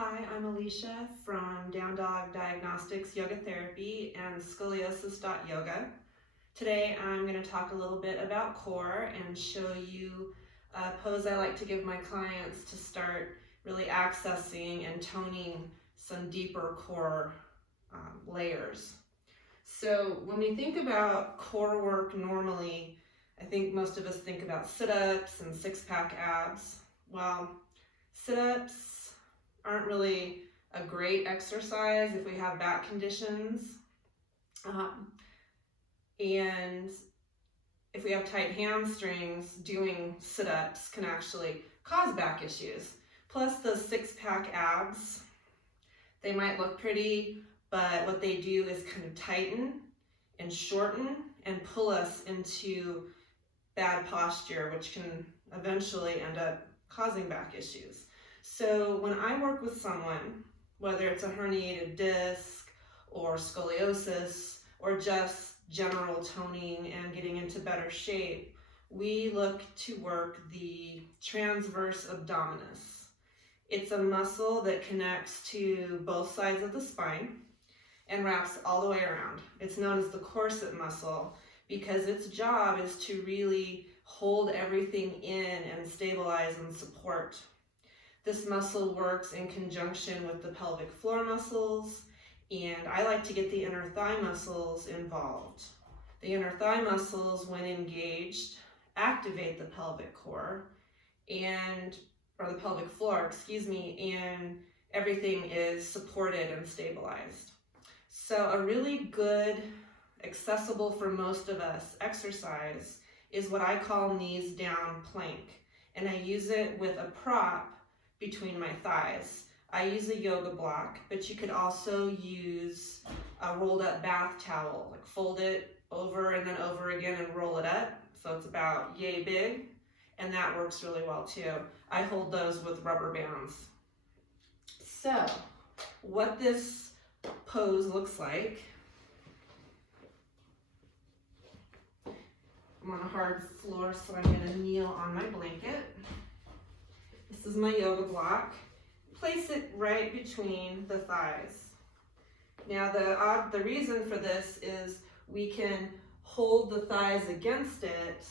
Hi, I'm Alicia from Down Dog Diagnostics Yoga Therapy and Scoliosis.yoga. Today I'm going to talk a little bit about core and show you a pose I like to give my clients to start really accessing and toning some deeper core layers. So when we think about core work normally, I think most of us think about sit-ups and six-pack abs. Well, sit-ups aren't really a great exercise if we have back conditions. And if we have tight hamstrings, doing sit-ups can actually cause back issues. Plus those six-pack abs, they might look pretty, but what they do is kind of tighten and shorten and pull us into bad posture, which can eventually end up causing back issues. So when I work with someone, whether it's a herniated disc or scoliosis or just general toning and getting into better shape, we look to work the transverse abdominis. It's a muscle that connects to both sides of the spine and wraps all the way around. It's known as the corset muscle because its job is to really hold everything in and stabilize and support. This muscle works in conjunction with the pelvic floor muscles, and I like to get the inner thigh muscles involved. The inner thigh muscles, when engaged, activate the pelvic core or the pelvic floor, and everything is supported and stabilized. So a really good, accessible for most of us exercise is what I call knees down plank, and I use it with a prop between my thighs. I use a yoga block, but you could also use a rolled up bath towel, like fold it over and then over again and roll it up. So it's about yay big, and that works really well too. I hold those with rubber bands. So what this pose looks like, I'm on a hard floor, so I'm gonna kneel on my blanket. This is my yoga block. Place it right between the thighs. Now the reason for this is we can hold the thighs against it,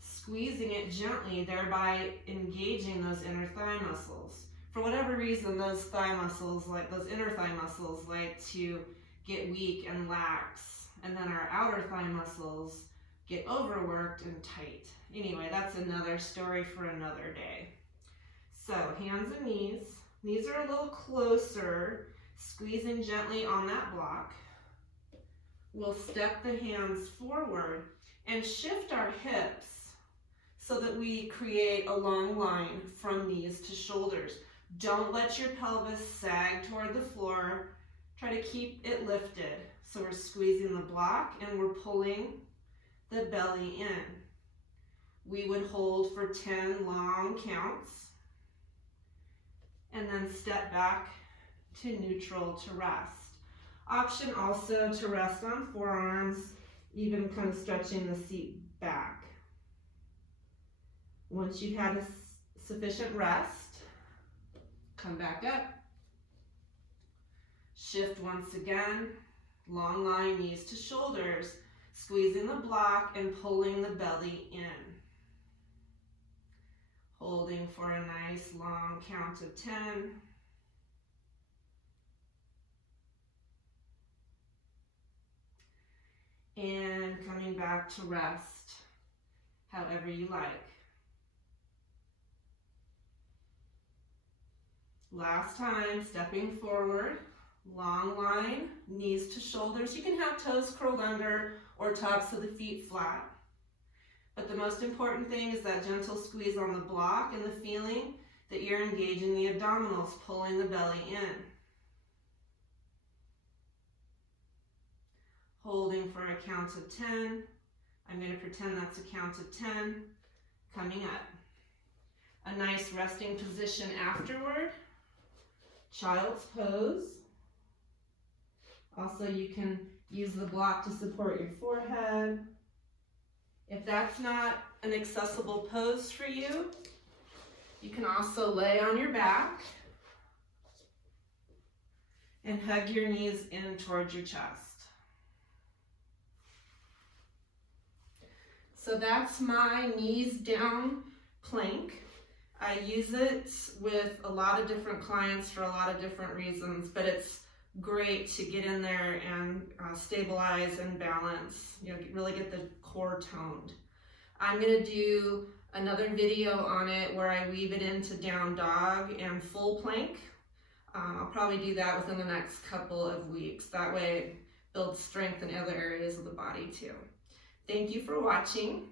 squeezing it gently, thereby engaging those inner thigh muscles. For whatever reason, those inner thigh muscles like to get weak and lax, and then our outer thigh muscles get overworked and tight. Anyway, that's another story for another day. So hands and knees. Knees are a little closer, squeezing gently on that block. We'll step the hands forward and shift our hips so that we create a long line from knees to shoulders. Don't let your pelvis sag toward the floor. Try to keep it lifted. So we're squeezing the block and we're pulling the belly in. We would hold for 10 long counts and then step back to neutral to rest. Option also to rest on forearms, even kind of stretching the seat back. Once you've had a sufficient rest, come back up. Shift once again, long line, knees to shoulders, squeezing the block and pulling the belly in. Holding for a nice long count of 10. And coming back to rest, however you like. Last time, stepping forward, long line, knees to shoulders. You can have toes curled under or tops of the feet flat. But the most important thing is that gentle squeeze on the block and the feeling that you're engaging the abdominals, pulling the belly in. Holding for a count of 10. I'm going to pretend that's a count of 10. Coming up. A nice resting position afterward. Child's pose. Also, you can use the block to support your forehead. If that's not an accessible pose for you, you can also lay on your back And hug your knees in towards your chest. So that's my knees down plank. I use it with a lot of different clients for a lot of different reasons, but it's great to get in there and stabilize and balance, really get the core toned. I'm gonna do another video on it where I weave it into down dog and full plank. I'll probably do that within the next couple of weeks. That way it builds strength in other areas of the body too. Thank you for watching.